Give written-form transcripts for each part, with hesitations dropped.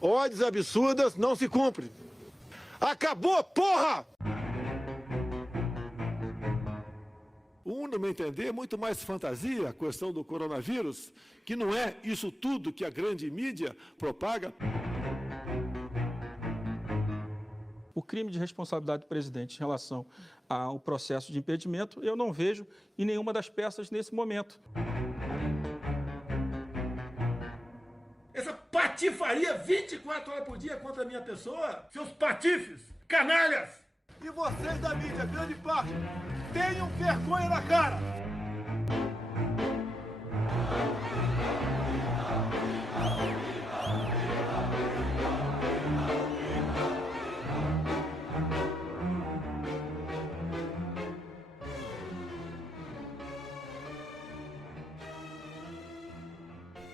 Ordens absurdas não se cumprem. Acabou, porra! No meu entender, é muito mais fantasia a questão do coronavírus, que não é isso tudo que a grande mídia propaga. O crime de responsabilidade do presidente em relação ao processo de impedimento, eu não vejo em nenhuma das peças nesse momento. Essa patifaria 24 horas por dia contra a minha pessoa, seus patifes, canalhas! E vocês da mídia, grande parte, tenham vergonha na cara!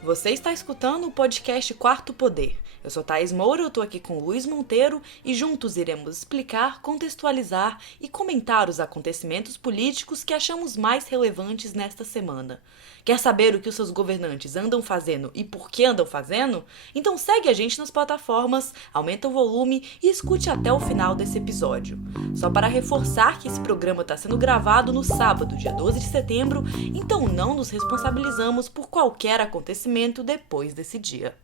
Você está escutando o podcast Quarto Poder. Eu sou Thaís Moura, eu estou aqui com Luiz Monteiro e juntos iremos explicar, contextualizar e comentar os acontecimentos políticos que achamos mais relevantes nesta semana. Quer saber o que os seus governantes andam fazendo e por que andam fazendo? Então segue a gente nas plataformas, aumenta o volume e escute até o final desse episódio. Só para reforçar que esse programa está sendo gravado no sábado, dia 12 de setembro, então não nos responsabilizamos por qualquer acontecimento depois desse dia.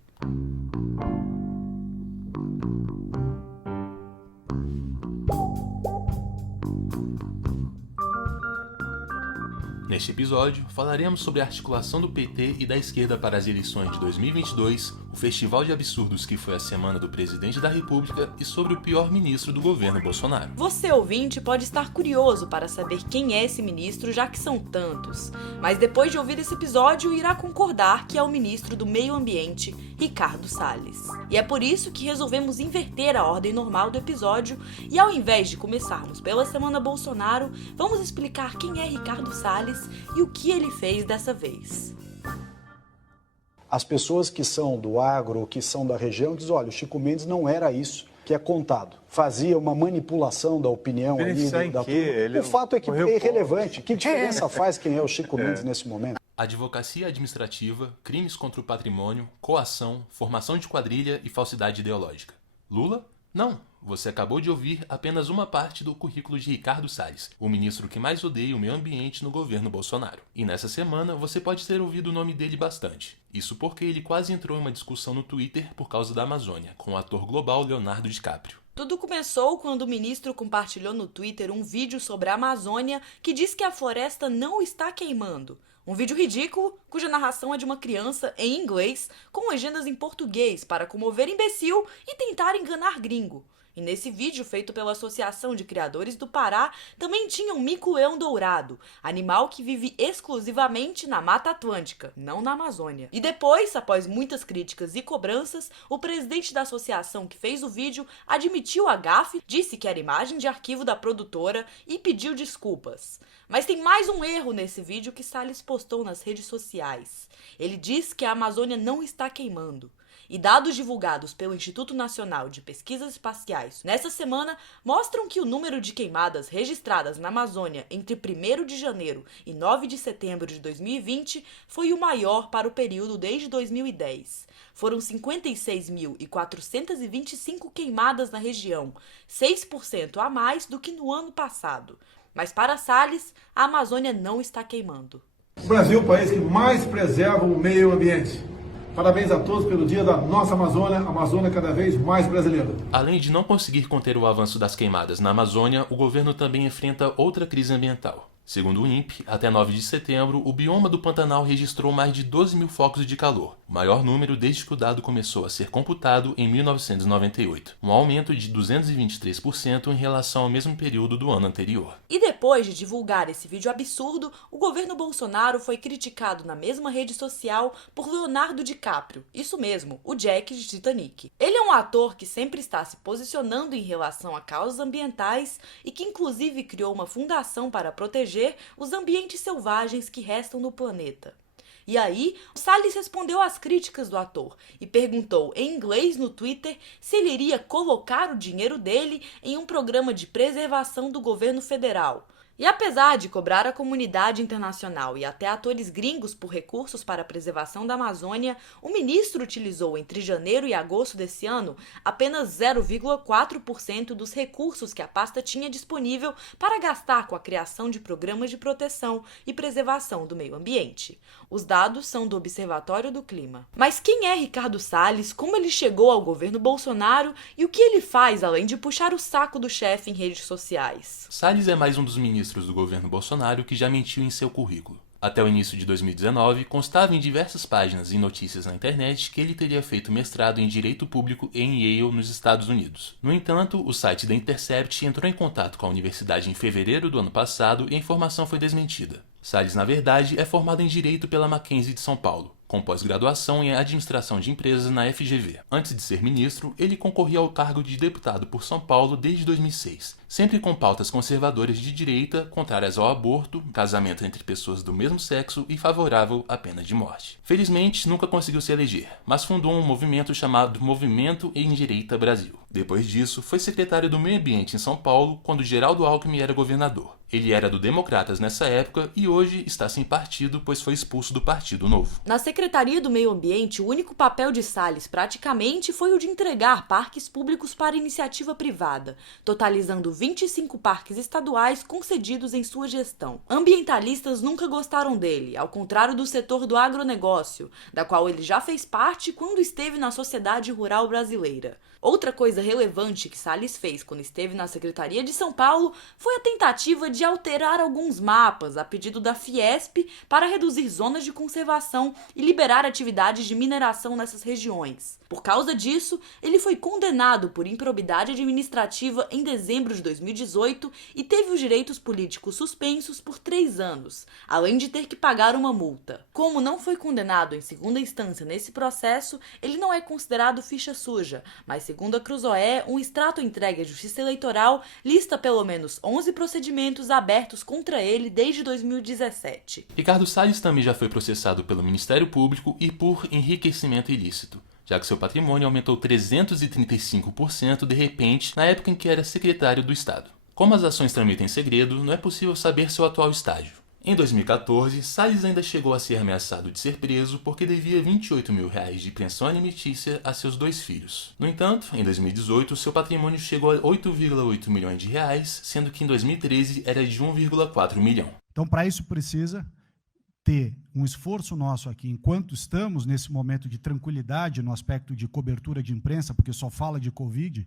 Neste episódio, falaremos sobre a articulação do PT e da esquerda para as eleições de 2022, o festival de absurdos que foi a semana do presidente da República e sobre o pior ministro do governo Bolsonaro. Você, ouvinte, pode estar curioso para saber quem é esse ministro, já que são tantos. Mas depois de ouvir esse episódio, irá concordar que é o ministro do Meio Ambiente, Ricardo Salles. E é por isso que resolvemos inverter a ordem normal do episódio e, ao invés de começarmos pela semana Bolsonaro, vamos explicar quem é Ricardo Salles e o que ele fez dessa vez. As pessoas que são do agro, que são da região, dizem, olha, o Chico Mendes não era isso que é contado. Fazia uma manipulação da opinião ali. O fato é que é irrelevante. Que diferença faz quem é o Chico Mendes nesse momento? Advocacia administrativa, crimes contra o patrimônio, coação, formação de quadrilha e falsidade ideológica. Lula? Não. Você acabou de ouvir apenas uma parte do currículo de Ricardo Salles, o ministro que mais odeia o meio ambiente no governo Bolsonaro. E nessa semana você pode ter ouvido o nome dele bastante. Isso porque ele quase entrou em uma discussão no Twitter por causa da Amazônia, com o ator global Leonardo DiCaprio. Tudo começou quando o ministro compartilhou no Twitter um vídeo sobre a Amazônia que diz que a floresta não está queimando. Um vídeo ridículo, cuja narração é de uma criança em inglês, com legendas em português para comover imbecil e tentar enganar gringo. E nesse vídeo, feito pela Associação de Criadores do Pará, também tinha um mico-leão dourado, animal que vive exclusivamente na Mata Atlântica, não na Amazônia. E depois, após muitas críticas e cobranças, o presidente da associação que fez o vídeo admitiu a gafe, disse que era imagem de arquivo da produtora e pediu desculpas. Mas tem mais um erro nesse vídeo que Salles postou nas redes sociais. Ele diz que a Amazônia não está queimando. E dados divulgados pelo Instituto Nacional de Pesquisas Espaciais nessa semana mostram que o número de queimadas registradas na Amazônia entre 1º de janeiro e 9 de setembro de 2020 foi o maior para o período desde 2010. Foram 56.425 queimadas na região, 6% a mais do que no ano passado. Mas para Salles, a Amazônia não está queimando. O Brasil é o país que mais preserva o meio ambiente. Parabéns a todos pelo dia da nossa Amazônia, a Amazônia cada vez mais brasileira. Além de não conseguir conter o avanço das queimadas na Amazônia, o governo também enfrenta outra crise ambiental. Segundo o INPE, até 9 de setembro, o bioma do Pantanal registrou mais de 12 mil focos de calor, o maior número desde que o dado começou a ser computado em 1998, um aumento de 223% em relação ao mesmo período do ano anterior. E depois de divulgar esse vídeo absurdo, o governo Bolsonaro foi criticado na mesma rede social por Leonardo DiCaprio, isso mesmo, o Jack de Titanic. Ele é um ator que sempre está se posicionando em relação a causas ambientais e que inclusive criou uma fundação para proteger os ambientes selvagens que restam no planeta. E aí, Salles respondeu às críticas do ator e perguntou em inglês no Twitter se ele iria colocar o dinheiro dele em um programa de preservação do governo federal. E apesar de cobrar a comunidade internacional e até atores gringos por recursos para a preservação da Amazônia, o ministro utilizou entre janeiro e agosto desse ano apenas 0,4% dos recursos que a pasta tinha disponível para gastar com a criação de programas de proteção e preservação do meio ambiente. Os dados são do Observatório do Clima. Mas quem é Ricardo Salles, como ele chegou ao governo Bolsonaro e o que ele faz além de puxar o saco do chefe em redes sociais? Salles é mais um dos ministros do governo Bolsonaro que já mentiu em seu currículo. Até o início de 2019, constava em diversas páginas e notícias na internet que ele teria feito mestrado em Direito Público em Yale, nos Estados Unidos. No entanto, o site da Intercept entrou em contato com a universidade em fevereiro do ano passado e a informação foi desmentida. Salles, na verdade, é formado em Direito pela Mackenzie de São Paulo, com pós-graduação em Administração de Empresas na FGV. Antes de ser ministro, ele concorria ao cargo de deputado por São Paulo desde 2006, sempre com pautas conservadoras de direita, contrárias ao aborto, casamento entre pessoas do mesmo sexo e favorável à pena de morte. Felizmente, nunca conseguiu se eleger, mas fundou um movimento chamado Movimento em Direita Brasil. Depois disso, foi secretário do Meio Ambiente em São Paulo, quando Geraldo Alckmin era governador. Ele era do Democratas nessa época e hoje está sem partido, pois foi expulso do Partido Novo. Na Secretaria do Meio Ambiente, o único papel de Salles praticamente foi o de entregar parques públicos para iniciativa privada, totalizando 25 parques estaduais concedidos em sua gestão. Ambientalistas nunca gostaram dele, ao contrário do setor do agronegócio, da qual ele já fez parte quando esteve na sociedade rural brasileira. Outra coisa relevante que Salles fez quando esteve na Secretaria de São Paulo foi a tentativa de alterar alguns mapas a pedido da Fiesp para reduzir zonas de conservação e liberar atividades de mineração nessas regiões. Por causa disso, ele foi condenado por improbidade administrativa em dezembro de 2018 e teve os direitos políticos suspensos por 3 anos, além de ter que pagar uma multa. Como não foi condenado em segunda instância nesse processo, ele não é considerado ficha suja, mas segundo a Cruzoé, um extrato entregue à Justiça Eleitoral lista pelo menos 11 procedimentos abertos contra ele desde 2017. Ricardo Salles também já foi processado pelo Ministério Público e por enriquecimento ilícito, já que seu patrimônio aumentou 335% de repente na época em que era secretário do Estado. Como as ações tramitam em segredo, não é possível saber seu atual estágio. Em 2014, Salles ainda chegou a ser ameaçado de ser preso porque devia R$28 mil de pensão alimentícia a seus 2 filhos. No entanto, em 2018, seu patrimônio chegou a R$8,8 milhões, sendo que em 2013 era de 1,4 milhão. Então, para isso precisa ter um esforço nosso aqui, enquanto estamos nesse momento de tranquilidade no aspecto de cobertura de imprensa, porque só fala de Covid,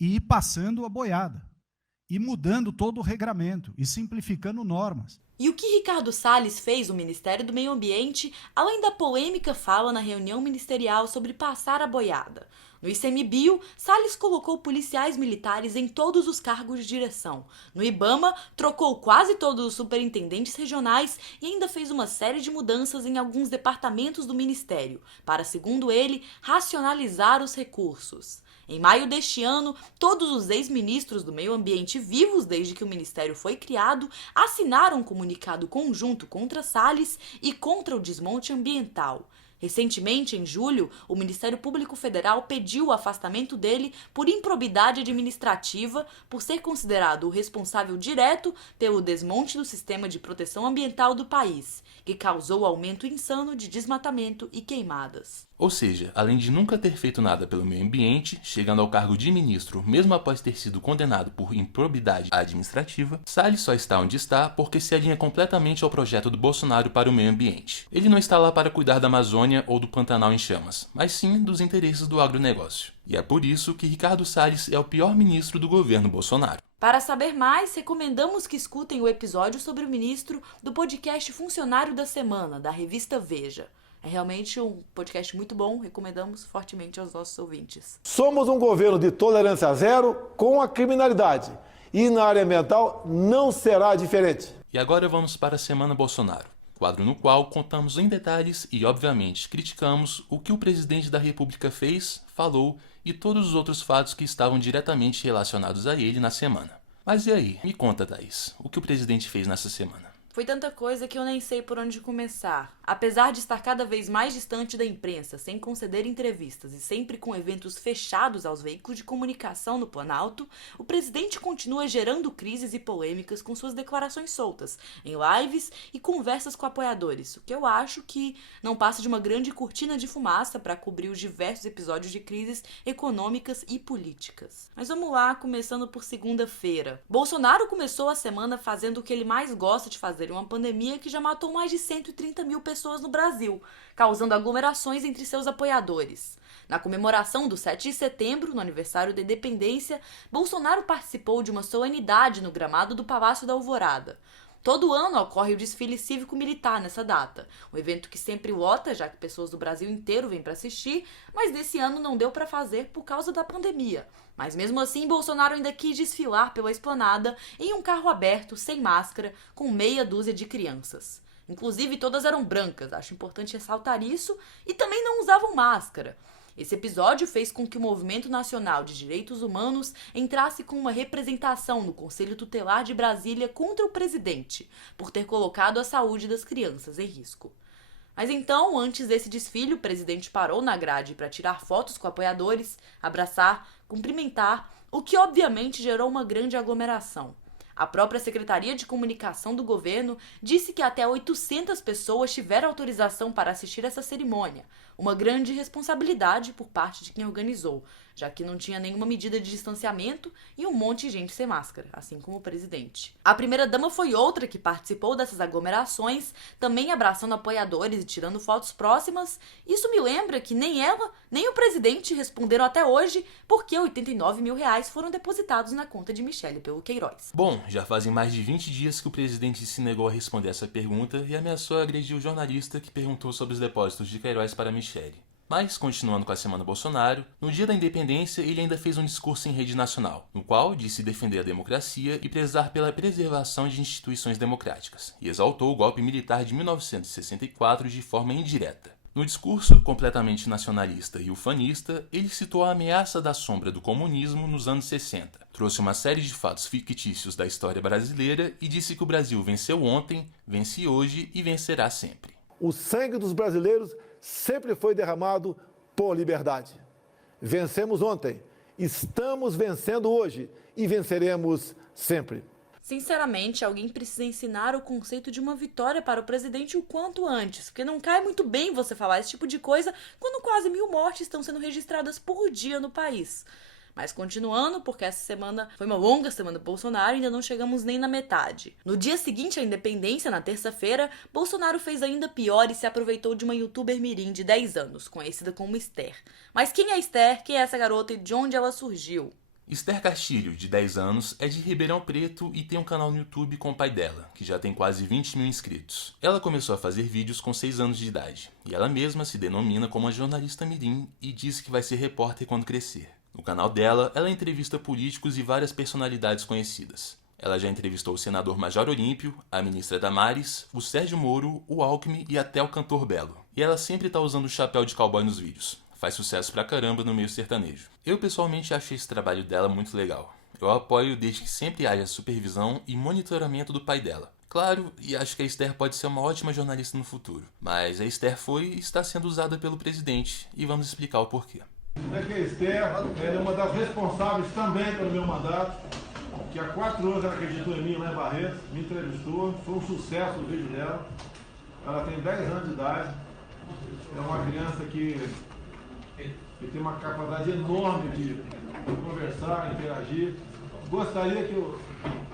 e ir passando a boiada, e mudando todo o regramento, e simplificando normas. E o que Ricardo Salles fez no Ministério do Meio Ambiente, além da polêmica fala na reunião ministerial sobre passar a boiada? No ICMBio, Salles colocou policiais militares em todos os cargos de direção. No IBAMA, trocou quase todos os superintendentes regionais e ainda fez uma série de mudanças em alguns departamentos do Ministério, para, segundo ele, racionalizar os recursos. Em maio deste ano, todos os ex-ministros do Meio Ambiente vivos desde que o Ministério foi criado assinaram um comunicado conjunto contra Salles e contra o desmonte ambiental. Recentemente, em julho, o Ministério Público Federal pediu o afastamento dele por improbidade administrativa por ser considerado o responsável direto pelo desmonte do sistema de proteção ambiental do país, que causou aumento insano de desmatamento e queimadas. Ou seja, além de nunca ter feito nada pelo meio ambiente, chegando ao cargo de ministro mesmo após ter sido condenado por improbidade administrativa, Salles só está onde está porque se alinha completamente ao projeto do Bolsonaro para o meio ambiente. Ele não está lá para cuidar da Amazônia ou do Pantanal em chamas, mas sim dos interesses do agronegócio. E é por isso que Ricardo Salles é o pior ministro do governo Bolsonaro. Para saber mais, recomendamos que escutem o episódio sobre o ministro do podcast Funcionário da Semana, da revista Veja. É realmente um podcast muito bom, recomendamos fortemente aos nossos ouvintes. Somos um governo de tolerância zero com a criminalidade. E na área ambiental não será diferente. E agora vamos para a Semana Bolsonaro, quadro no qual contamos em detalhes e, obviamente, criticamos o que o presidente da República fez, falou e todos os outros fatos que estavam diretamente relacionados a ele na semana. Mas e aí? Me conta, Thaís, o que o presidente fez nessa semana? Foi tanta coisa que eu nem sei por onde começar. Apesar de estar cada vez mais distante da imprensa, sem conceder entrevistas e sempre com eventos fechados aos veículos de comunicação no Planalto, o presidente continua gerando crises e polêmicas com suas declarações soltas, em lives e conversas com apoiadores, o que eu acho que não passa de uma grande cortina de fumaça para cobrir os diversos episódios de crises econômicas e políticas. Mas vamos lá, começando por segunda-feira. Bolsonaro começou a semana fazendo o que ele mais gosta de fazer em uma pandemia que já matou mais de 130 mil pessoas no Brasil, causando aglomerações entre seus apoiadores. Na comemoração do 7 de setembro, no aniversário da independência, Bolsonaro participou de uma solenidade no gramado do Palácio da Alvorada. Todo ano ocorre o desfile cívico-militar nessa data, um evento que sempre lota, já que pessoas do Brasil inteiro vêm para assistir, mas desse ano não deu para fazer por causa da pandemia. Mas mesmo assim, Bolsonaro ainda quis desfilar pela esplanada em um carro aberto, sem máscara, com meia dúzia de crianças. Inclusive, todas eram brancas, acho importante ressaltar isso, e também não usavam máscara. Esse episódio fez com que o Movimento Nacional de Direitos Humanos entrasse com uma representação no Conselho Tutelar de Brasília contra o presidente, por ter colocado a saúde das crianças em risco. Mas então, antes desse desfile, o presidente parou na grade para tirar fotos com apoiadores, abraçar, cumprimentar, o que obviamente gerou uma grande aglomeração. A própria Secretaria de Comunicação do governo disse que até 800 pessoas tiveram autorização para assistir essa cerimônia, uma grande responsabilidade por parte de quem organizou, já que não tinha nenhuma medida de distanciamento e um monte de gente sem máscara, assim como o presidente. A primeira-dama foi outra que participou dessas aglomerações, também abraçando apoiadores e tirando fotos próximas. Isso me lembra que nem ela, nem o presidente responderam até hoje porque 89 mil reais foram depositados na conta de Michele pelo Queiroz. Bom, já fazem mais de 20 dias que o presidente se negou a responder essa pergunta e ameaçou agredir o jornalista que perguntou sobre os depósitos de Queiroz para Michele. Mas, continuando com a semana Bolsonaro, no dia da independência ele ainda fez um discurso em rede nacional, no qual disse defender a democracia e prezar pela preservação de instituições democráticas, e exaltou o golpe militar de 1964 de forma indireta. No discurso, completamente nacionalista e ufanista, ele citou a ameaça da sombra do comunismo nos anos 60, trouxe uma série de fatos fictícios da história brasileira e disse que o Brasil venceu ontem, vence hoje e vencerá sempre. O sangue dos brasileiros sempre foi derramado por liberdade. Vencemos ontem, estamos vencendo hoje e venceremos sempre. Sinceramente, alguém precisa ensinar o conceito de uma vitória para o presidente o quanto antes, porque não cai muito bem você falar esse tipo de coisa quando quase 1000 mortes estão sendo registradas por dia no país. Mas continuando, porque essa semana foi uma longa semana do Bolsonaro e ainda não chegamos nem na metade. No dia seguinte à independência, na terça-feira, Bolsonaro fez ainda pior e se aproveitou de uma youtuber mirim de 10 anos, conhecida como Esther. Mas quem é Esther? Quem é essa garota e de onde ela surgiu? Esther Castilho, de 10 anos, é de Ribeirão Preto e tem um canal no YouTube com o pai dela, que já tem quase 20 mil inscritos. Ela começou a fazer vídeos com 6 anos de idade, e ela mesma se denomina como uma jornalista mirim e diz que vai ser repórter quando crescer. No canal dela, ela entrevista políticos e várias personalidades conhecidas. Ela já entrevistou o senador Major Olímpio, a ministra Damares, o Sérgio Moro, o Alckmin e até o cantor Belo. E ela sempre tá usando o chapéu de cowboy nos vídeos. Faz sucesso pra caramba no meio sertanejo. Eu pessoalmente achei esse trabalho dela muito legal. Eu apoio desde que sempre haja supervisão e monitoramento do pai dela. Claro, e acho que a Esther pode ser uma ótima jornalista no futuro. Mas a Esther foi e está sendo usada pelo presidente, e vamos explicar o porquê. É que a Esther é uma das responsáveis também pelo meu mandato, que há 4 anos ela acreditou em mim lá em Barretos, me entrevistou, foi um sucesso o vídeo dela. Ela tem 10 anos de idade, é uma criança que tem uma capacidade enorme de conversar, interagir. Gostaria que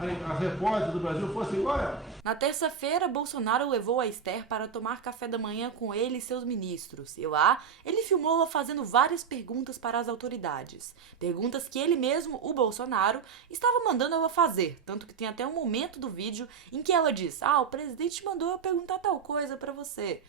as repórteres do Brasil fossem igual a ela. Na terça-feira, Bolsonaro levou a Esther para tomar café da manhã com ele e seus ministros. E lá, ele filmou-a fazendo várias perguntas para as autoridades. Perguntas que ele mesmo, o Bolsonaro, estava mandando ela fazer. Tanto que tem até um momento do vídeo em que ela diz: o presidente mandou eu perguntar tal coisa para você.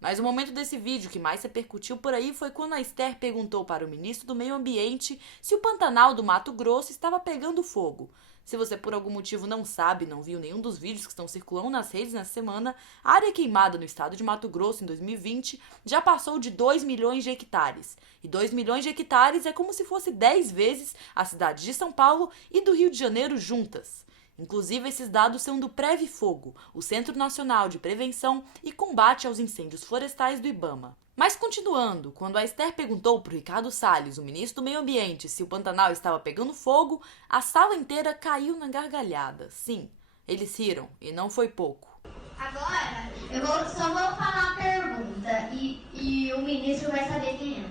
Mas o momento desse vídeo que mais repercutiu por aí foi quando a Esther perguntou para o ministro do Meio Ambiente se o Pantanal do Mato Grosso estava pegando fogo. Se você por algum motivo não sabe, não viu nenhum dos vídeos que estão circulando nas redes nessa semana, a área queimada no estado de Mato Grosso em 2020 já passou de 2 milhões de hectares. E 2 milhões de hectares é como se fosse 10 vezes a cidade de São Paulo e do Rio de Janeiro juntas. Inclusive, esses dados são do Previfogo, o Centro Nacional de Prevenção e Combate aos Incêndios Florestais do IBAMA. Mas continuando, quando a Esther perguntou para o Ricardo Salles, o ministro do Meio Ambiente, se o Pantanal estava pegando fogo, a sala inteira caiu na gargalhada. Sim, eles riram, e não foi pouco. Agora, só vou falar a pergunta e o ministro vai saber quem é.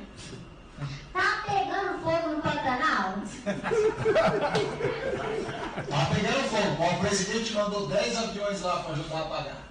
Tá pegando fogo no Pantanal? Tá pegando fogo. O presidente mandou 10 aviões lá para ajudar a apagar.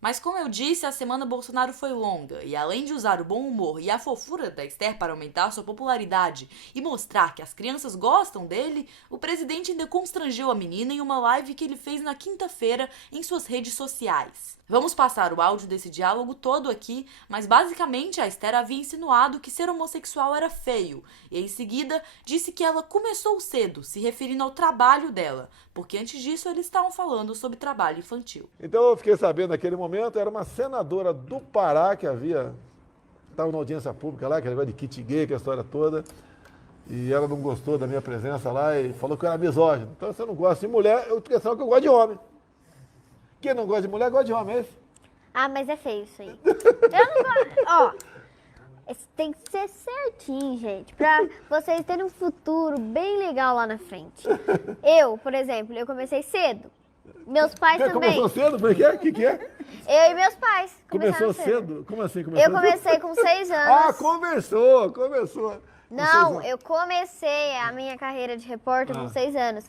Mas como eu disse, a semana Bolsonaro foi longa, e além de usar o bom humor e a fofura da Esther para aumentar sua popularidade e mostrar que as crianças gostam dele, o presidente ainda constrangeu a menina em uma live que ele fez na quinta-feira em suas redes sociais. Vamos passar o áudio desse diálogo todo aqui, mas basicamente a Esther havia insinuado que ser homossexual era feio, e em seguida disse que ela começou cedo, se referindo ao trabalho dela, porque antes disso eles estavam falando sobre trabalho infantil. Então eu fiquei sabendo naquele momento, era uma senadora do Pará que estava na audiência pública lá, aquele negócio de kit gay, que é a história toda, e ela não gostou da minha presença lá e falou que eu era misógino. Então se eu não gosto de mulher, eu que eu gosto de homem. Quem não gosta de mulher, gosta de homem, é isso? Ah, mas é feio isso aí. Eu não gosto. Ó, tem que ser certinho, gente, pra vocês terem um futuro bem legal lá na frente. Eu, por exemplo, eu comecei cedo. Meus pais também. Começou cedo? Por quê? O que é? Eu e meus pais. Começou cedo? Como assim começou cedo? Eu comecei com 6 anos. Ah, começou. Não, eu comecei a minha carreira de repórter com 6 anos.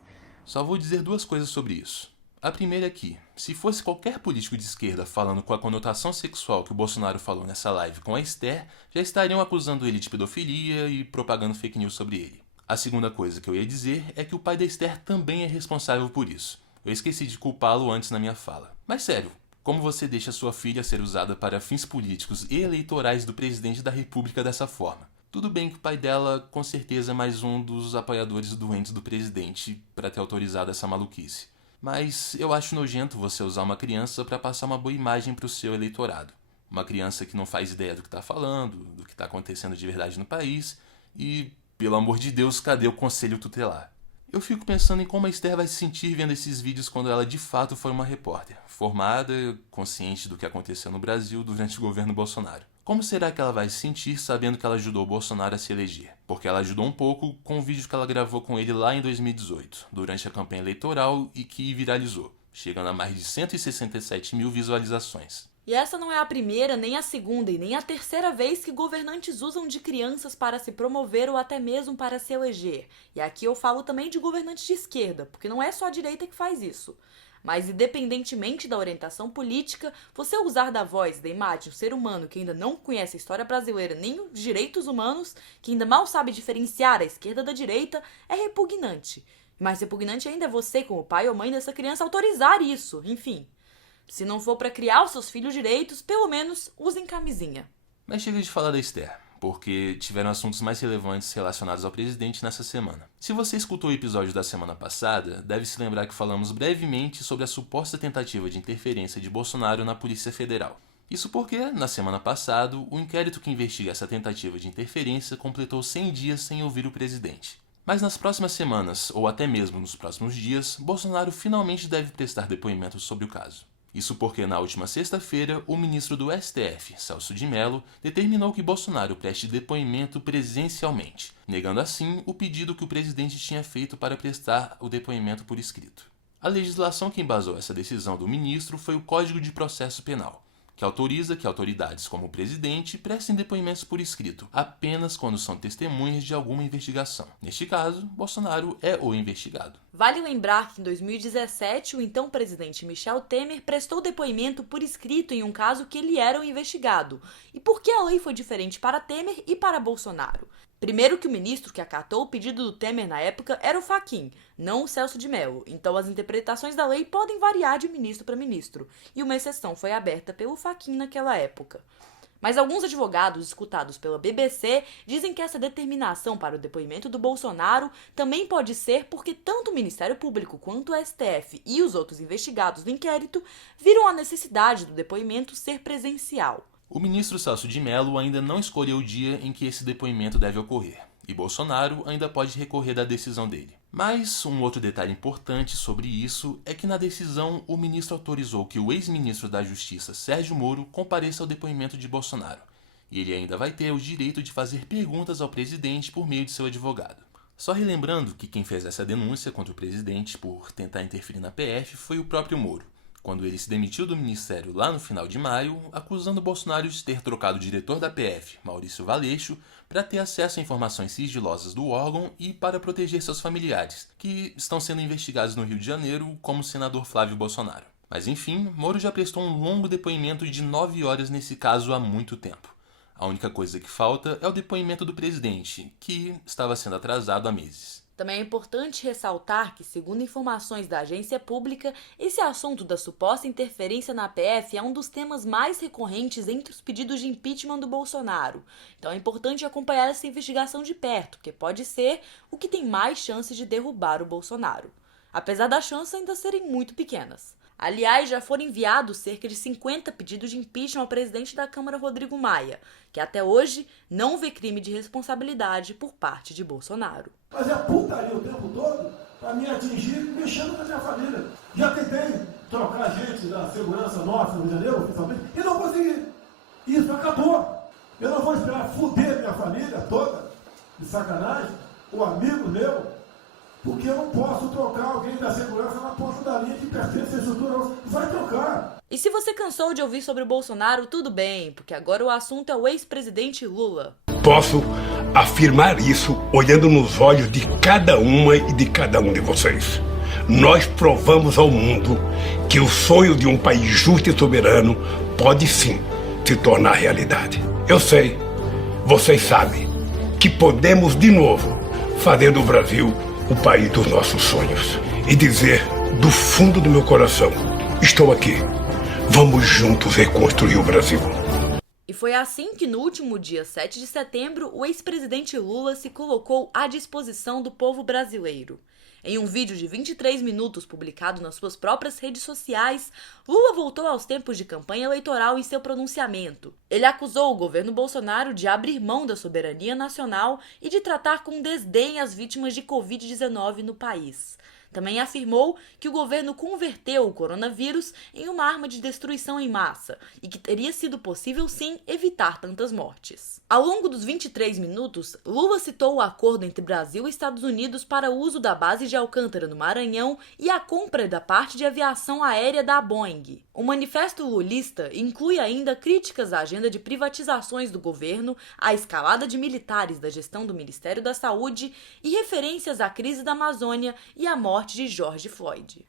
Só vou dizer duas coisas sobre isso. A primeira é que, se fosse qualquer político de esquerda falando com a conotação sexual que o Bolsonaro falou nessa live com a Esther, já estariam acusando ele de pedofilia e propagando fake news sobre ele. A segunda coisa que eu ia dizer é que o pai da Esther também é responsável por isso. Eu esqueci de culpá-lo antes na minha fala. Mas sério, como você deixa sua filha ser usada para fins políticos e eleitorais do presidente da República dessa forma? Tudo bem que o pai dela, com certeza, é mais um dos apoiadores doentes do presidente para ter autorizado essa maluquice. Mas eu acho nojento você usar uma criança para passar uma boa imagem para o seu eleitorado. Uma criança que não faz ideia do que está falando, do que está acontecendo de verdade no país e, pelo amor de Deus, cadê o conselho tutelar? Eu fico pensando em como a Esther vai se sentir vendo esses vídeos quando ela de fato foi uma repórter, formada, consciente do que aconteceu no Brasil durante o governo Bolsonaro. Como será que ela vai se sentir sabendo que ela ajudou o Bolsonaro a se eleger? Porque ela ajudou um pouco com o vídeo que ela gravou com ele lá em 2018, durante a campanha eleitoral e que viralizou, chegando a mais de 167 mil visualizações. E essa não é a primeira, nem a segunda e nem a terceira vez que governantes usam de crianças para se promover ou até mesmo para se eleger. E aqui eu falo também de governantes de esquerda, porque não é só a direita que faz isso. Mas independentemente da orientação política, você usar da voz, da imagem, um ser humano que ainda não conhece a história brasileira nem os direitos humanos, que ainda mal sabe diferenciar a esquerda da direita, é repugnante. Mais repugnante ainda é você, como pai ou mãe dessa criança, autorizar isso, enfim. Se não for para criar os seus filhos direitos, pelo menos usem camisinha. Mas chega de falar da Esther, porque tiveram assuntos mais relevantes relacionados ao presidente nessa semana. Se você escutou o episódio da semana passada, deve se lembrar que falamos brevemente sobre a suposta tentativa de interferência de Bolsonaro na Polícia Federal. Isso porque, na semana passada, o inquérito que investiga essa tentativa de interferência completou 100 dias sem ouvir o presidente. Mas nas próximas semanas, ou até mesmo nos próximos dias, Bolsonaro finalmente deve prestar depoimento sobre o caso. Isso porque, na última sexta-feira, o ministro do STF, Celso de Mello, determinou que Bolsonaro preste depoimento presencialmente, negando assim o pedido que o presidente tinha feito para prestar o depoimento por escrito. A legislação que embasou essa decisão do ministro foi o Código de Processo Penal, que autoriza que autoridades como o presidente prestem depoimentos por escrito, apenas quando são testemunhas de alguma investigação. Neste caso, Bolsonaro é o investigado. Vale lembrar que em 2017, o então presidente Michel Temer prestou depoimento por escrito em um caso que ele era o investigado. E por que a lei foi diferente para Temer e para Bolsonaro? Primeiro que o ministro que acatou o pedido do Temer na época era o Fachin, não o Celso de Mello. Então as interpretações da lei podem variar de ministro para ministro. E uma exceção foi aberta pelo Fachin naquela época. Mas alguns advogados escutados pela BBC dizem que essa determinação para o depoimento do Bolsonaro também pode ser porque tanto o Ministério Público quanto o STF e os outros investigados do inquérito viram a necessidade do depoimento ser presencial. O ministro Celso de Mello ainda não escolheu o dia em que esse depoimento deve ocorrer, e Bolsonaro ainda pode recorrer da decisão dele. Mas um outro detalhe importante sobre isso é que na decisão o ministro autorizou que o ex-ministro da Justiça, Sérgio Moro, compareça ao depoimento de Bolsonaro, e ele ainda vai ter o direito de fazer perguntas ao presidente por meio de seu advogado. Só relembrando que quem fez essa denúncia contra o presidente por tentar interferir na PF foi o próprio Moro, quando ele se demitiu do ministério lá no final de maio, acusando Bolsonaro de ter trocado o diretor da PF, Maurício Valeixo, para ter acesso a informações sigilosas do órgão e para proteger seus familiares, que estão sendo investigados no Rio de Janeiro como o senador Flávio Bolsonaro. Mas enfim, Moro já prestou um longo depoimento de 9 horas nesse caso há muito tempo. A única coisa que falta é o depoimento do presidente, que estava sendo atrasado há meses. Também é importante ressaltar que, segundo informações da agência pública, esse assunto da suposta interferência na PF é um dos temas mais recorrentes entre os pedidos de impeachment do Bolsonaro. Então é importante acompanhar essa investigação de perto, que pode ser o que tem mais chances de derrubar o Bolsonaro, apesar das chances ainda serem muito pequenas. Aliás, já foram enviados cerca de 50 pedidos de impeachment ao presidente da Câmara, Rodrigo Maia, que até hoje não vê crime de responsabilidade por parte de Bolsonaro. Mas é putaria o tempo todo para me atingir mexendo com a minha família. Já tentei trocar gente da segurança nossa no Rio de Janeiro, oficialmente, e não consegui. Isso acabou. Eu não vou esperar fuder minha família toda, de sacanagem, ou amigo meu, porque eu não posso trocar alguém da segurança na ponta da linha que pertence à estrutura. Vai trocar. E se você cansou de ouvir sobre o Bolsonaro, tudo bem, porque agora o assunto é o ex-presidente Lula. Posso afirmar isso olhando nos olhos de cada uma e de cada um de vocês. Nós provamos ao mundo que o sonho de um país justo e soberano pode sim se tornar realidade. Eu sei, vocês sabem, que podemos de novo fazer do Brasil o país dos nossos sonhos. E dizer do fundo do meu coração, estou aqui, vamos juntos reconstruir o Brasil. E foi assim que no último dia 7 de setembro, o ex-presidente Lula se colocou à disposição do povo brasileiro. Em um vídeo de 23 minutos publicado nas suas próprias redes sociais, Lula voltou aos tempos de campanha eleitoral em seu pronunciamento. Ele acusou o governo Bolsonaro de abrir mão da soberania nacional e de tratar com desdém as vítimas de Covid-19 no país. Também afirmou que o governo converteu o coronavírus em uma arma de destruição em massa e que teria sido possível, sim, evitar tantas mortes. Ao longo dos 23 minutos, Lula citou o acordo entre Brasil e Estados Unidos para o uso da base de Alcântara, no Maranhão, e a compra da parte de aviação aérea da Boeing. O manifesto lulista inclui ainda críticas à agenda de privatizações do governo, à escalada de militares da gestão do Ministério da Saúde e referências à crise da Amazônia e à morte de George Floyd.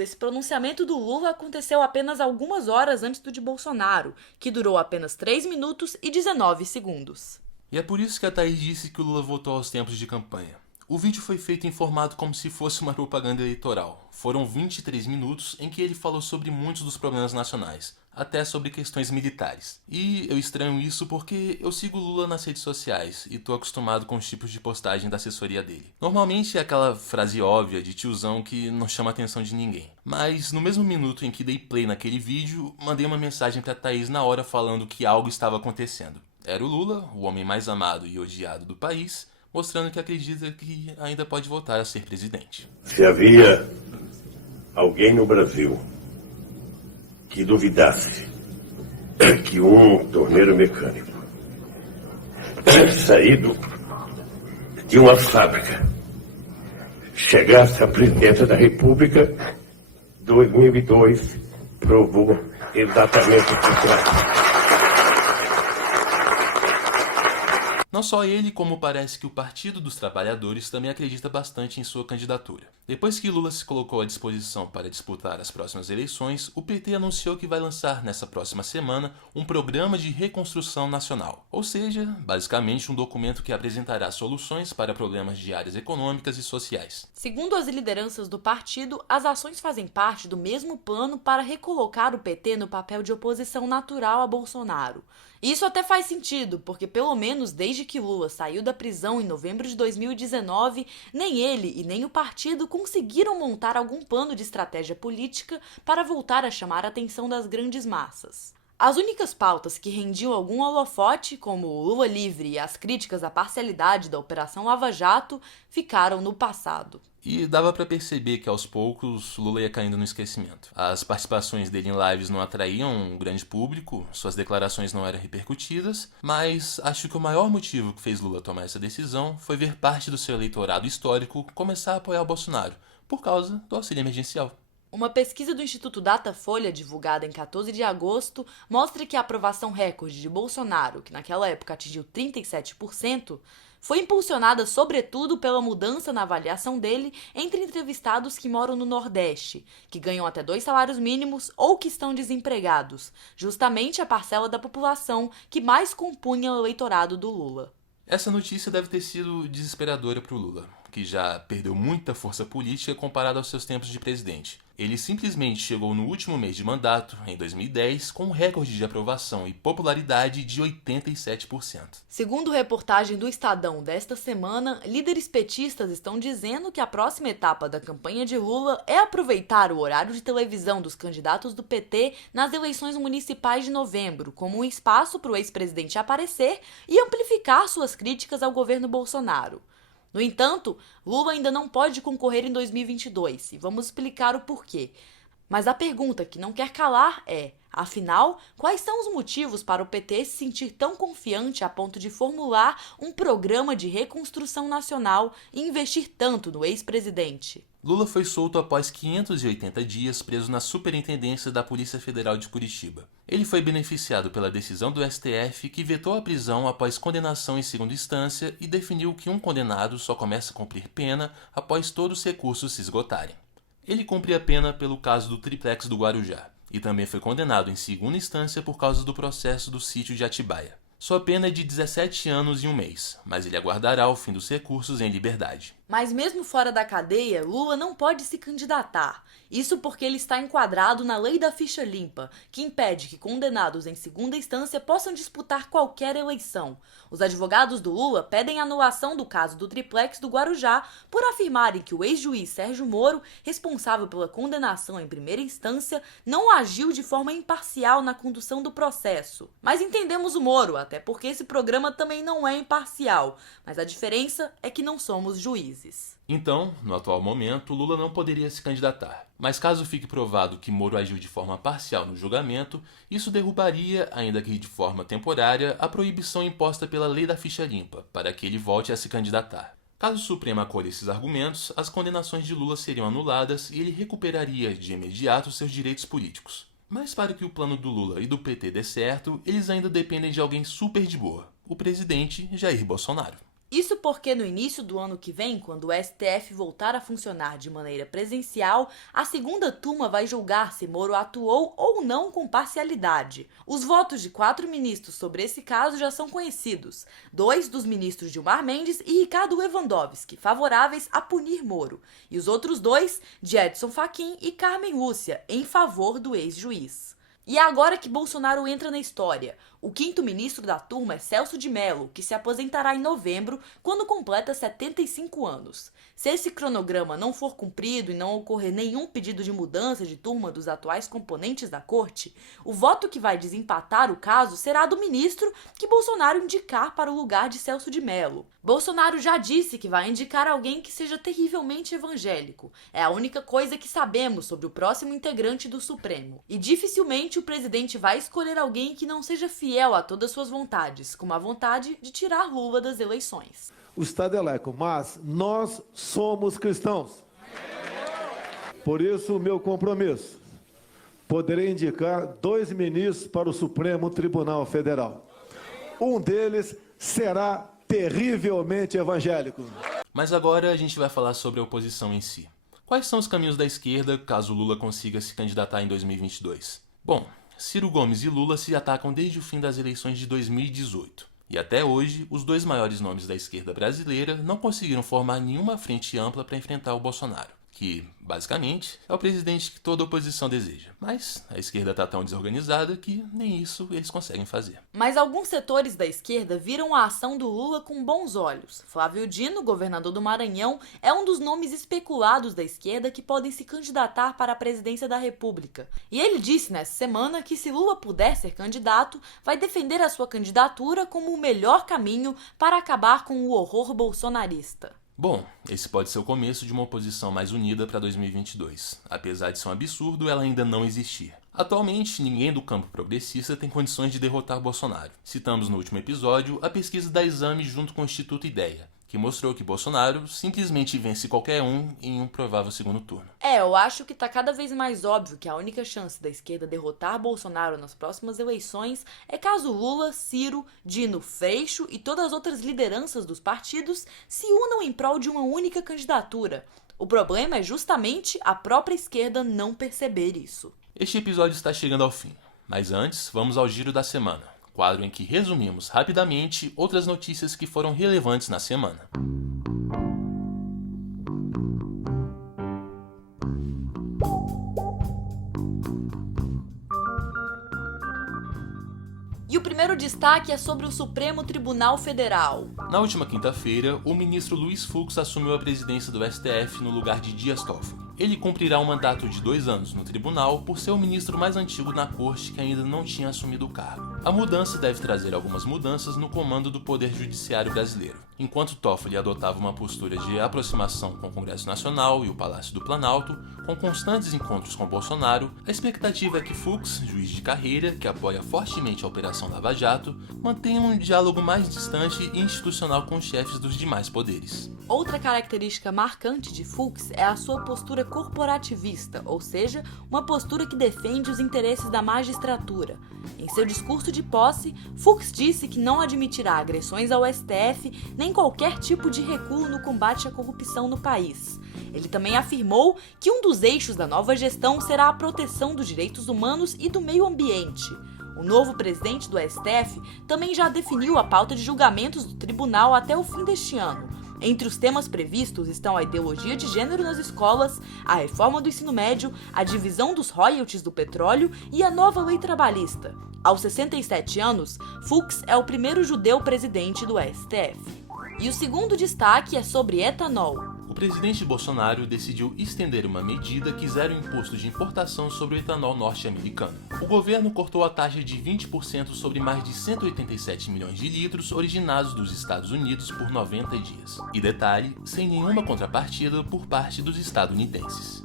Esse pronunciamento do Lula aconteceu apenas algumas horas antes do de Bolsonaro, que durou apenas 3 minutos e 19 segundos. E é por isso que a Thaís disse que o Lula voltou aos tempos de campanha. O vídeo foi feito em formato como se fosse uma propaganda eleitoral. Foram 23 minutos em que ele falou sobre muitos dos problemas nacionais, até sobre questões militares. E eu estranho isso porque eu sigo o Lula nas redes sociais e tô acostumado com os tipos de postagem da assessoria dele. Normalmente é aquela frase óbvia de tiozão que não chama a atenção de ninguém. Mas no mesmo minuto em que dei play naquele vídeo, mandei uma mensagem pra Thaís na hora falando que algo estava acontecendo. Era o Lula, o homem mais amado e odiado do país, mostrando que acredita que ainda pode voltar a ser presidente. Se havia alguém no Brasil que duvidasse que um torneiro mecânico saído de uma fábrica chegasse à presidência da República, 2002 provou exatamente o contrário. Não só ele, como parece que o Partido dos Trabalhadores também acredita bastante em sua candidatura. Depois que Lula se colocou à disposição para disputar as próximas eleições, o PT anunciou que vai lançar nessa próxima semana um programa de reconstrução nacional. Ou seja, basicamente um documento que apresentará soluções para problemas de áreas econômicas e sociais. Segundo as lideranças do partido, as ações fazem parte do mesmo plano para recolocar o PT no papel de oposição natural a Bolsonaro. Isso até faz sentido, porque pelo menos desde que Lula saiu da prisão em novembro de 2019, nem ele e nem o partido conseguiram montar algum plano de estratégia política para voltar a chamar a atenção das grandes massas. As únicas pautas que rendiam algum holofote, como o Lula livre e as críticas à parcialidade da Operação Lava Jato, ficaram no passado. E dava pra perceber que aos poucos Lula ia caindo no esquecimento. As participações dele em lives não atraíam um grande público, suas declarações não eram repercutidas, mas acho que o maior motivo que fez Lula tomar essa decisão foi ver parte do seu eleitorado histórico começar a apoiar o Bolsonaro, por causa do auxílio emergencial. Uma pesquisa do Instituto Datafolha, divulgada em 14 de agosto, mostra que a aprovação recorde de Bolsonaro, que naquela época atingiu 37%, foi impulsionada sobretudo pela mudança na avaliação dele entre entrevistados que moram no Nordeste, que ganham até 2 salários mínimos ou que estão desempregados, justamente a parcela da população que mais compunha o eleitorado do Lula. Essa notícia deve ter sido desesperadora para o Lula, que já perdeu muita força política comparado aos seus tempos de presidente. Ele simplesmente chegou no último mês de mandato, em 2010, com um recorde de aprovação e popularidade de 87%. Segundo reportagem do Estadão desta semana, líderes petistas estão dizendo que a próxima etapa da campanha de Lula é aproveitar o horário de televisão dos candidatos do PT nas eleições municipais de novembro como um espaço para o ex-presidente aparecer e amplificar suas críticas ao governo Bolsonaro. No entanto, Lula ainda não pode concorrer em 2022 e vamos explicar o porquê. Mas a pergunta que não quer calar é, afinal, quais são os motivos para o PT se sentir tão confiante a ponto de formular um programa de reconstrução nacional e investir tanto no ex-presidente? Lula foi solto após 580 dias preso na Superintendência da Polícia Federal de Curitiba. Ele foi beneficiado pela decisão do STF que vetou a prisão após condenação em segunda instância e definiu que um condenado só começa a cumprir pena após todos os recursos se esgotarem. Ele cumpria a pena pelo caso do triplex do Guarujá e também foi condenado em segunda instância por causa do processo do sítio de Atibaia. Sua pena é de 17 anos e 1 mês, mas ele aguardará o fim dos recursos em liberdade. Mas mesmo fora da cadeia, Lula não pode se candidatar. Isso porque ele está enquadrado na Lei da Ficha Limpa, que impede que condenados em segunda instância possam disputar qualquer eleição. Os advogados do Lula pedem anulação do caso do triplex do Guarujá por afirmarem que o ex-juiz Sérgio Moro, responsável pela condenação em primeira instância, não agiu de forma imparcial na condução do processo. Mas entendemos o Moro, até porque esse programa também não é imparcial, mas a diferença é que não somos juízes. Então, no atual momento, Lula não poderia se candidatar. Mas caso fique provado que Moro agiu de forma parcial no julgamento, isso derrubaria, ainda que de forma temporária, a proibição imposta pela Lei da Ficha Limpa, para que ele volte a se candidatar. Caso o Supremo acolha esses argumentos, as condenações de Lula seriam anuladas e ele recuperaria de imediato seus direitos políticos. Mas para que o plano do Lula e do PT dê certo, eles ainda dependem de alguém super de boa, o presidente Jair Bolsonaro. Isso porque no início do ano que vem, quando o STF voltar a funcionar de maneira presencial, a segunda turma vai julgar se Moro atuou ou não com parcialidade. Os votos de 4 ministros sobre esse caso já são conhecidos. 2 dos ministros Gilmar Mendes e Ricardo Lewandowski, favoráveis a punir Moro. E os outros 2, de Edson Fachin e Carmen Lúcia, em favor do ex-juiz. E é agora que Bolsonaro entra na história. O 5º ministro da turma é Celso de Mello, que se aposentará em novembro, quando completa 75 anos. Se esse cronograma não for cumprido e não ocorrer nenhum pedido de mudança de turma dos atuais componentes da corte, o voto que vai desempatar o caso será do ministro que Bolsonaro indicar para o lugar de Celso de Mello. Bolsonaro já disse que vai indicar alguém que seja terrivelmente evangélico. É a única coisa que sabemos sobre o próximo integrante do Supremo. E dificilmente o presidente vai escolher alguém que não seja fiel a todas suas vontades, como a vontade de tirar Lula das eleições. O Estado é laico, mas nós somos cristãos. Por isso, o meu compromisso. Poderei indicar 2 ministros para o Supremo Tribunal Federal. Um deles será terrivelmente evangélico. Mas agora a gente vai falar sobre a oposição em si. Quais são os caminhos da esquerda caso Lula consiga se candidatar em 2022? Bom, Ciro Gomes e Lula se atacam desde o fim das eleições de 2018. E até hoje, os 2 maiores nomes da esquerda brasileira não conseguiram formar nenhuma frente ampla para enfrentar o Bolsonaro. que, basicamente, é o presidente que toda oposição deseja. Mas a esquerda está tão desorganizada que nem isso eles conseguem fazer. Mas alguns setores da esquerda viram a ação do Lula com bons olhos. Flávio Dino, governador do Maranhão, é um dos nomes especulados da esquerda que podem se candidatar para a presidência da República. E ele disse nessa semana que se Lula puder ser candidato, vai defender a sua candidatura como o melhor caminho para acabar com o horror bolsonarista. Bom, esse pode ser o começo de uma oposição mais unida para 2022. Apesar de ser um absurdo, ela ainda não existir. Atualmente, ninguém do campo progressista tem condições de derrotar Bolsonaro. Citamos no último episódio a pesquisa da Exame junto com o Instituto Ideia, que mostrou que Bolsonaro simplesmente vence qualquer um em um provável segundo turno. Eu acho que tá cada vez mais óbvio que a única chance da esquerda derrotar Bolsonaro nas próximas eleições é caso Lula, Ciro, Dino, Freixo e todas as outras lideranças dos partidos se unam em prol de uma única candidatura. O problema é justamente a própria esquerda não perceber isso. Este episódio está chegando ao fim, mas antes, vamos ao Giro da Semana, quadro em que resumimos rapidamente outras notícias que foram relevantes na semana. E o primeiro destaque é sobre o Supremo Tribunal Federal. Na última quinta-feira, o ministro Luiz Fux assumiu a presidência do STF no lugar de Dias Toffoli. Ele cumprirá um mandato de 2 anos no tribunal por ser o ministro mais antigo na corte que ainda não tinha assumido o cargo. A mudança deve trazer algumas mudanças no comando do Poder Judiciário brasileiro. Enquanto Toffoli adotava uma postura de aproximação com o Congresso Nacional e o Palácio do Planalto, com constantes encontros com Bolsonaro, a expectativa é que Fux, juiz de carreira, que apoia fortemente a Operação Lava Jato, mantenha um diálogo mais distante e institucional com os chefes dos demais poderes. Outra característica marcante de Fux é a sua postura corporativista, ou seja, uma postura que defende os interesses da magistratura. Em seu discurso de posse, Fux disse que não admitirá agressões ao STF nem qualquer tipo de recuo no combate à corrupção no país. Ele também afirmou que um dos eixos da nova gestão será a proteção dos direitos humanos e do meio ambiente. O novo presidente do STF também já definiu a pauta de julgamentos do tribunal até o fim deste ano. Entre os temas previstos estão a ideologia de gênero nas escolas, a reforma do ensino médio, a divisão dos royalties do petróleo e a nova lei trabalhista. Aos 67 anos, Fux é o primeiro judeu presidente do STF. E o segundo destaque é sobre etanol. O presidente Bolsonaro decidiu estender uma medida que zera o imposto de importação sobre o etanol norte-americano. O governo cortou a taxa de 20% sobre mais de 187 milhões de litros originados dos Estados Unidos por 90 dias. E detalhe, sem nenhuma contrapartida por parte dos estadunidenses.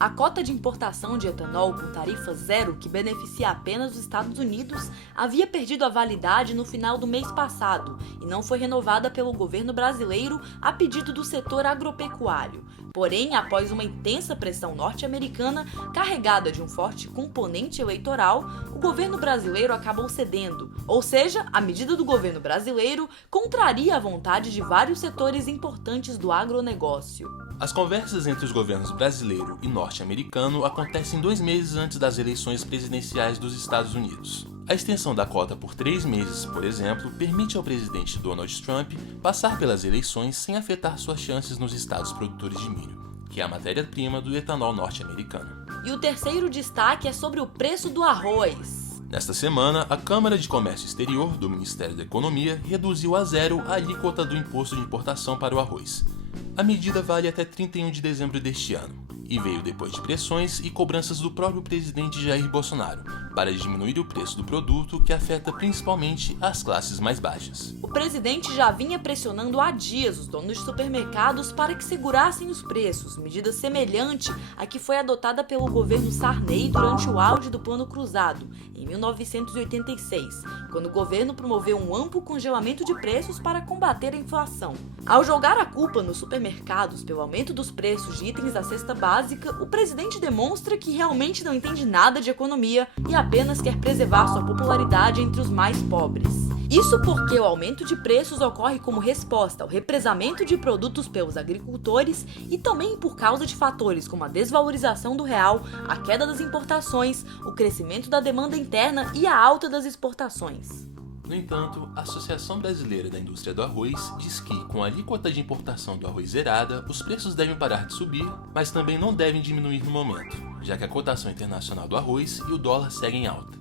A cota de importação de etanol com tarifa zero, que beneficia apenas os Estados Unidos, havia perdido a validade no final do mês passado e não foi renovada pelo governo brasileiro a pedido do setor agropecuário. Porém, após uma intensa pressão norte-americana carregada de um forte componente eleitoral, o governo brasileiro acabou cedendo. Ou seja, a medida do governo brasileiro contraria a vontade de vários setores importantes do agronegócio. As conversas entre os governos brasileiro e norte-americano acontecem 2 meses antes das eleições presidenciais dos Estados Unidos. A extensão da cota por 3 meses, por exemplo, permite ao presidente Donald Trump passar pelas eleições sem afetar suas chances nos estados produtores de milho, que é a matéria-prima do etanol norte-americano. E o terceiro destaque é sobre o preço do arroz. Nesta semana, a Câmara de Comércio Exterior do Ministério da Economia reduziu a 0 a alíquota do imposto de importação para o arroz. A medida vale até 31 de dezembro deste ano e veio depois de pressões e cobranças do próprio presidente Jair Bolsonaro para diminuir o preço do produto, que afeta principalmente as classes mais baixas. O presidente já vinha pressionando há dias os donos de supermercados para que segurassem os preços, medida semelhante à que foi adotada pelo governo Sarney durante o auge do Plano Cruzado, em 1986, quando o governo promoveu um amplo congelamento de preços para combater a inflação. Ao jogar a culpa nos supermercados pelo aumento dos preços de itens da cesta básica, o presidente demonstra que realmente não entende nada de economia e apenas quer preservar sua popularidade entre os mais pobres. Isso porque o aumento de preços ocorre como resposta ao represamento de produtos pelos agricultores e também por causa de fatores como a desvalorização do real, a queda das importações, o crescimento da demanda interna e a alta das exportações. No entanto, a Associação Brasileira da Indústria do Arroz diz que, com a alíquota de importação do arroz zerada, os preços devem parar de subir, mas também não devem diminuir no momento, já que a cotação internacional do arroz e o dólar seguem em alta.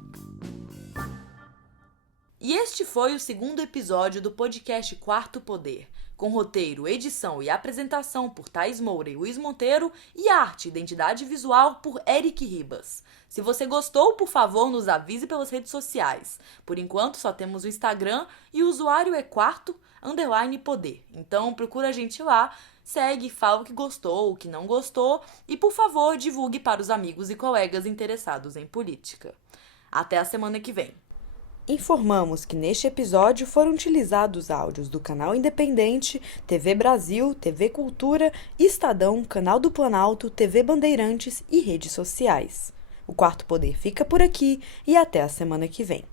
E este foi o segundo episódio do podcast Quarto Poder, com roteiro, edição e apresentação por Thaís Moura e Luiz Monteiro e arte e identidade visual por Eric Ribas. Se você gostou, por favor, nos avise pelas redes sociais. Por enquanto, só temos o Instagram e o usuário é quarto_poder. Então, procura a gente lá, segue, fala o que gostou, o que não gostou e, por favor, divulgue para os amigos e colegas interessados em política. Até a semana que vem. Informamos que neste episódio foram utilizados áudios do Canal Independente, TV Brasil, TV Cultura, Estadão, Canal do Planalto, TV Bandeirantes e redes sociais. O Quarto Poder fica por aqui e até a semana que vem.